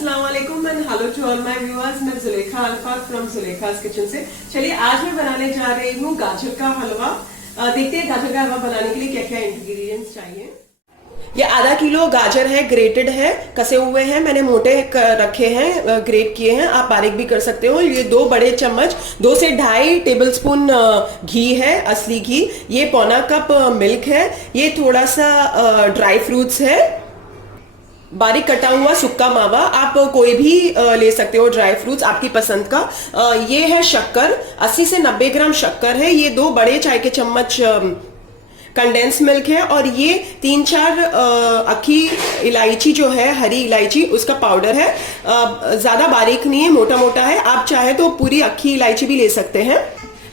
अस्सलाम वालेकुम and hello to all my viewers. मैं जुलेखा अल्फाज फ्रॉम जुलेखास किचन से। चलिए आज मैं बनाने जा रही हूँ गाजर का हलवा। देखते हैं गाजर का हलवा बनाने के लिए क्या क्या इंग्रेडिएंट्स चाहिए। ये आधा किलो गाजर है, ग्रेटेड है, कसे हुए हैं, मैंने मोटे रखे हैं, ग्रेट किए हैं, आप बारीक भी कर सकते हो। ये 2 बड़े चम्मच 2 से 2.5 टेबलस्पून घी है, असली घी। ये पौना कप मिल्क है। ये थोड़ा सा ड्राई फ्रूट्स है, बारीक कटा हुआ सूखा मावा, आप कोई भी ले सकते हो, ड्राई फ्रूट्स आपकी पसंद का। ये है शक्कर, 80 से 90 ग्राम शक्कर है। ये 2 बड़े चाय के चम्मच कंडेंस मिल्क है। और ये 3-4 अक्खी इलायची जो है, हरी इलायची, उसका पाउडर है। ज्यादा बारीक नहीं है, मोटा मोटा है। आप चाहे तो पूरी अक्खी इलायची भी ले सकते हैं।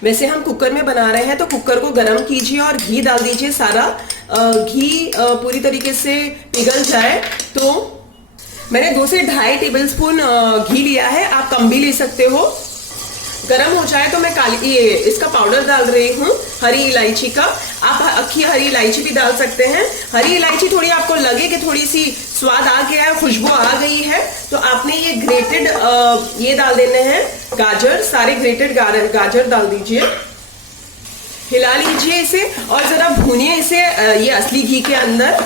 वैसे हम कुकर में बना रहे हैं तो कुकर को गर्म कीजिए और घी डाल दीजिए। सारा घी पूरी तरीके से पिघल जाए तो मैंने 2 से 2.5 टेबलस्पून घी लिया है, आप कम भी ले सकते हो। गरम हो जाए तो मैं इसका पाउडर डाल रही हूँ, हरी इलायची का। आप अक्खी हरी इलायची भी डाल सकते हैं। हरी इलायची थोड़ी आपको लगे कि थोड़ी सी स्वाद आ गया है, खुशबू आ गई है, तो आपने ये ग्रेटेड ये डाल देने हैं गाजर, सारे ग्रेटेड गाजर डाल दीजिए। हिला लीजिए इसे और जरा भूनिए इसे ये असली घी के अंदर।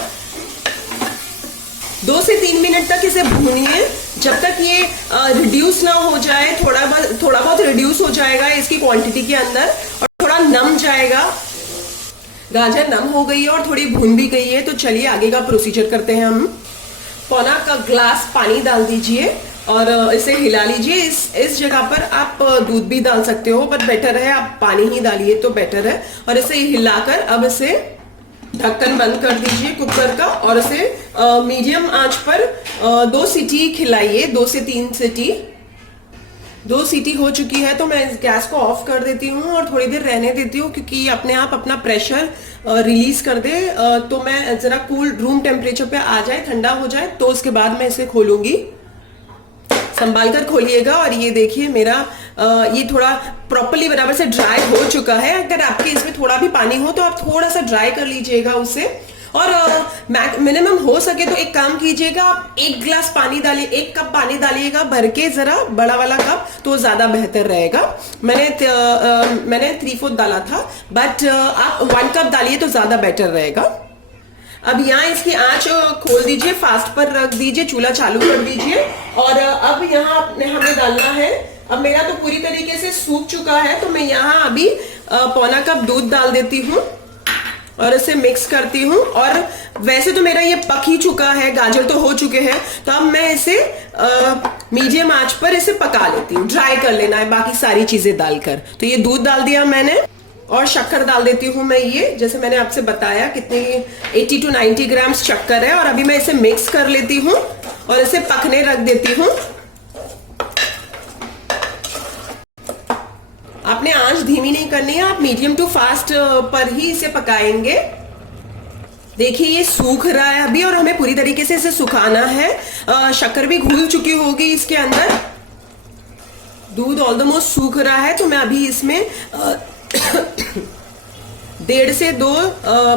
2 से 3 मिनट तक इसे भूनिए, जब तक ये रिड्यूस ना हो जाए। थोड़ा बहुत रिड्यूस हो जाएगा इसकी क्वांटिटी के अंदर और थोड़ा नम जाएगा। गाजर नम हो गई है और थोड़ी भून भी गई है। तो चलिए आगे का प्रोसीजर करते हैं हम। पौना का ग्लास पानी डाल दीजिए और इसे हिला लीजिए। इस जगह पर आप दूध भी डाल सकते हो, बट बेटर है आप पानी ही डालिए तो बेटर है। और इसे हिलाकर अब इसे ढक्कन बंद कर दीजिए कुकर का और इसे मीडियम आंच पर 2 सीटी खिलाइए, 2 से 3 सीटी। 2 सीटी हो चुकी है तो मैं इस गैस को ऑफ कर देती हूँ और थोड़ी देर रहने देती हूँ, क्योंकि ये अपने आप अपना प्रेशर रिलीज कर दे। तो मैं जरा कूल रूम टेम्परेचर पे आ जाए, ठंडा हो जाए, तो उसके बाद मैं इसे खोलूंगी। संभाल कर खोलिएगा। और ये देखिए मेरा ये थोड़ा प्रॉपरली बराबर से ड्राई हो चुका है। अगर आपके इसमें थोड़ा भी पानी हो तो आप थोड़ा सा ड्राई कर लीजिएगा उसे। और मिनिमम हो सके तो एक काम कीजिएगा, आप 1 गिलास पानी डालिए, 1 कप पानी डालिएगा भर के, जरा बड़ा वाला कप, तो ज्यादा बेहतर रहेगा। मैंने 3/4 डाला था, बट आप 1 कप डालिए तो ज्यादा बेटर रहेगा। अब यहाँ इसकी आंच खोल दीजिए, फास्ट पर रख दीजिए, चूल्हा चालू कर दीजिए। और अब यहाँ हमें डालना है, अब मेरा तो पूरी तरीके से सूख चुका है, तो मैं यहाँ अभी पौना कप दूध डाल देती हूँ और इसे मिक्स करती हूँ। और वैसे तो मेरा ये पक ही चुका है, गाजर तो हो चुके हैं, तो अब मैं इसे मीडियम आंच पर इसे पका लेती हूँ। ड्राई कर लेना है बाकी सारी चीजें डालकर। तो ये दूध डाल दिया मैंने और शक्कर डाल देती हूँ मैं। ये जैसे मैंने आपसे बताया कितनी 80 to 90 ग्राम शक्कर है। और अभी मैं इसे मिक्स कर लेती हूँ और इसे पकने रख देती हूँ। आपने आंच धीमी नहीं करनी है, आप मीडियम टू फास्ट पर ही इसे पकाएंगे। देखिए ये सूख रहा है अभी और हमें पूरी तरीके से इसे सुखाना है। शक्कर भी घुल चुकी होगी इसके अंदर, दूध ऑलमोस्ट सूख रहा है। तो मैं अभी इसमें 1.5 से 2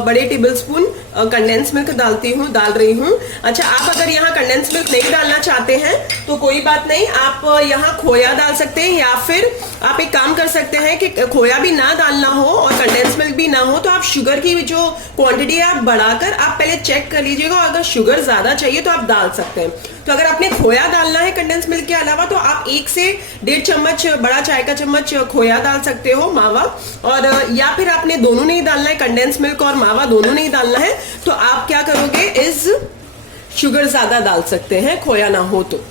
बड़े टेबलस्पून कंडेंस मिल्क डाल रही हूँ। अच्छा, आप अगर यहाँ कंडेंस मिल्क नहीं डालना चाहते हैं तो कोई बात नहीं, आप यहाँ खोया डाल सकते हैं, या फिर आप एक काम कर सकते हैं कि खोया भी ना डालना हो और कंडेंस मिल्क भी ना हो तो आप शुगर की जो क्वांटिटी है आप बढ़ाकर आप पहले चेक कर लीजिएगा। और अगर शुगर ज्यादा चाहिए तो आप डाल सकते हैं। तो अगर आपने खोया डालना है कंडेंस मिल्क के अलावा तो आप 1 से 1.5 चम्मच बड़ा चाय का चम्मच खोया डाल सकते हो, मावा। और या फिर आपने दोनों नहीं डालना है, कंडेंस मिल्क और मावा दोनों नहीं डालना है, तो आप क्या करोगे, शुगर ज्यादा डाल सकते हैं खोया ना हो तो।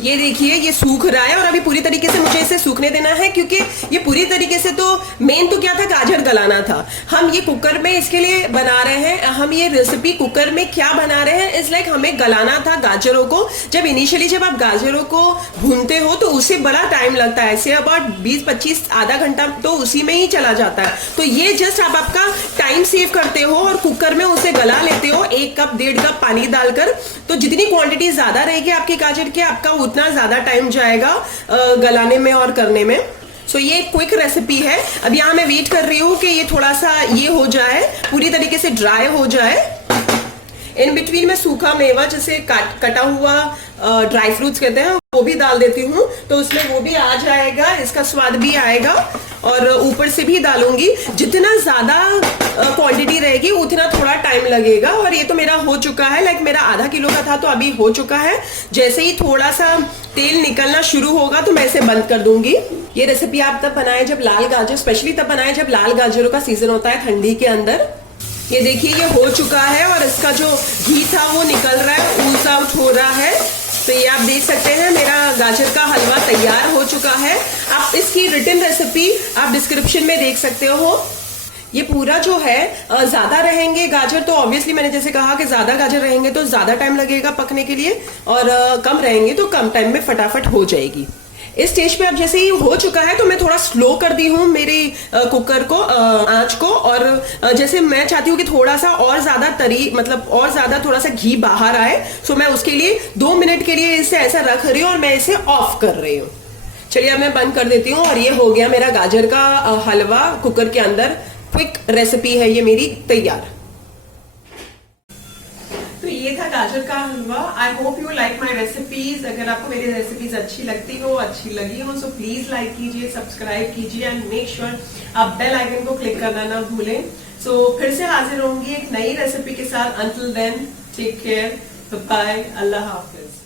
ये देखिए ये सूख रहा है और अभी पूरी तरीके से मुझे इसे सूखने देना है, क्योंकि ये पूरी तरीके से तो मेन तो क्या था, गाजर गलाना था। हम ये कुकर में इसके लिए बना रहे हैं, हम ये रेसिपी कुकर में क्या बना रहे हैं, इस लाइक हमें गलाना था गाजरों को। जब इनिशियली जब आप गाजरों को भूनते हो तो उसे बड़ा टाइम लगता है, ऐसे अबाउट 20-25 आधा घंटा तो उसी में ही चला जाता है। तो ये जस्ट आप आपका टाइम सेव करते हो और कुकर में उसे गला लेते हो 1 कप 1.5 कप पानी डालकर। तो जितनी क्वांटिटी ज्यादा रहेगी आपकी गाजर की, आपका उतना ज्यादा टाइम जाएगा गलाने में और करने में। सो ये क्विक रेसिपी है। अब यहाँ मैं वेट कर रही हूँ कि ये थोड़ा सा ये हो जाए, पूरी तरीके से ड्राई हो जाए। इन बिटवीन मैं सूखा मेवा जैसे कटा हुआ ड्राई फ्रूट्स कहते हैं वो भी डाल देती हूँ, तो उसमें वो भी आ जाएगा, इसका स्वाद भी आएगा। और ऊपर से भी डालूंगी। जितना ज्यादा क्वांटिटी रहेगी उतना थोड़ा टाइम लगेगा। और ये तो मेरा हो चुका है, लाइक मेरा आधा किलो का था तो अभी हो चुका है। जैसे ही थोड़ा सा तेल निकलना शुरू होगा तो मैं इसे बंद कर दूंगी। ये रेसिपी आप तब बनाएं जब लाल गाजर, स्पेशली तब बनाएं जब लाल गाजरों का सीजन होता है ठंडी के अंदर। ये देखिए ये हो चुका है और इसका जो घी था वो निकल रहा है, ऊज आउट हो रहा है। तो ये आप देख सकते हैं मेरा गाजर का हलवा तैयार हो चुका है। आप इसकी रिटन रेसिपी आप डिस्क्रिप्शन में देख सकते हो। ये पूरा जो है ज्यादा रहेंगे गाजर तो ऑब्वियसली मैंने जैसे कहा कि ज्यादा गाजर रहेंगे तो ज्यादा टाइम लगेगा पकने के लिए, और कम रहेंगे तो कम टाइम में फटाफट हो जाएगी। इस स्टेज पे अब जैसे ही हो चुका है तो मैं थोड़ा स्लो कर दी हूँ मेरे कुकर को, आंच को। और जैसे मैं चाहती हूँ कि थोड़ा सा और ज्यादा तरी मतलब और ज्यादा थोड़ा सा घी बाहर आए, सो मैं उसके लिए 2 मिनट के लिए इसे ऐसा रख रही हूँ और मैं इसे ऑफ कर रही हूँ। चलिए अब मैं बंद कर देती हूँ। और ये हो गया मेरा गाजर का हलवा कुकर के अंदर। क्विक रेसिपी है ये मेरी तैयार। तो ये था गाजर का हलवा। I hope you like my recipes. अगर आपको मेरी रेसिपीज अच्छी लगती हो, अच्छी लगी हो, सो प्लीज लाइक कीजिए, सब्सक्राइब कीजिए एंड मेक श्योर आप बेल आइकन को क्लिक करना ना भूलें। सो फिर से हाजिर होंगी एक नई रेसिपी के साथ। Until then take care, bye, Allah हाफिज।